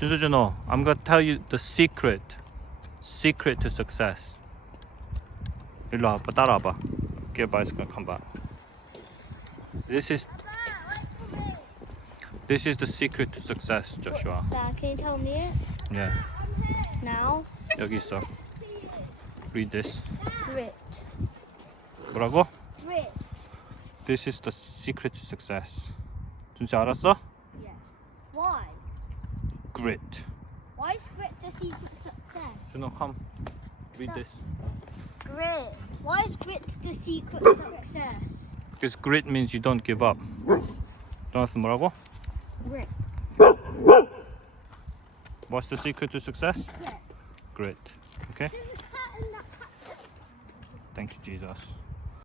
준수준호, I'm gonna tell you the secret to success. 일로 와봐, 따라와봐. Get bicycle, come back. This is the secret to success, Joshua. Dad, can you tell me it Yeah, now? 여기 있어. Read this. Grit. 뭐라고? Grit. This is the secret to success. 준수 알았어? Yeah. Why? Grit. Why is grit the secret to success? 준호, come. Read this. Grit. Why is grit the secret to success? Because grit means you don't give up. 조나스 뭐라고? Grit. What's the secret to success? Grit. Grit. Okay? Thank you, Jesus.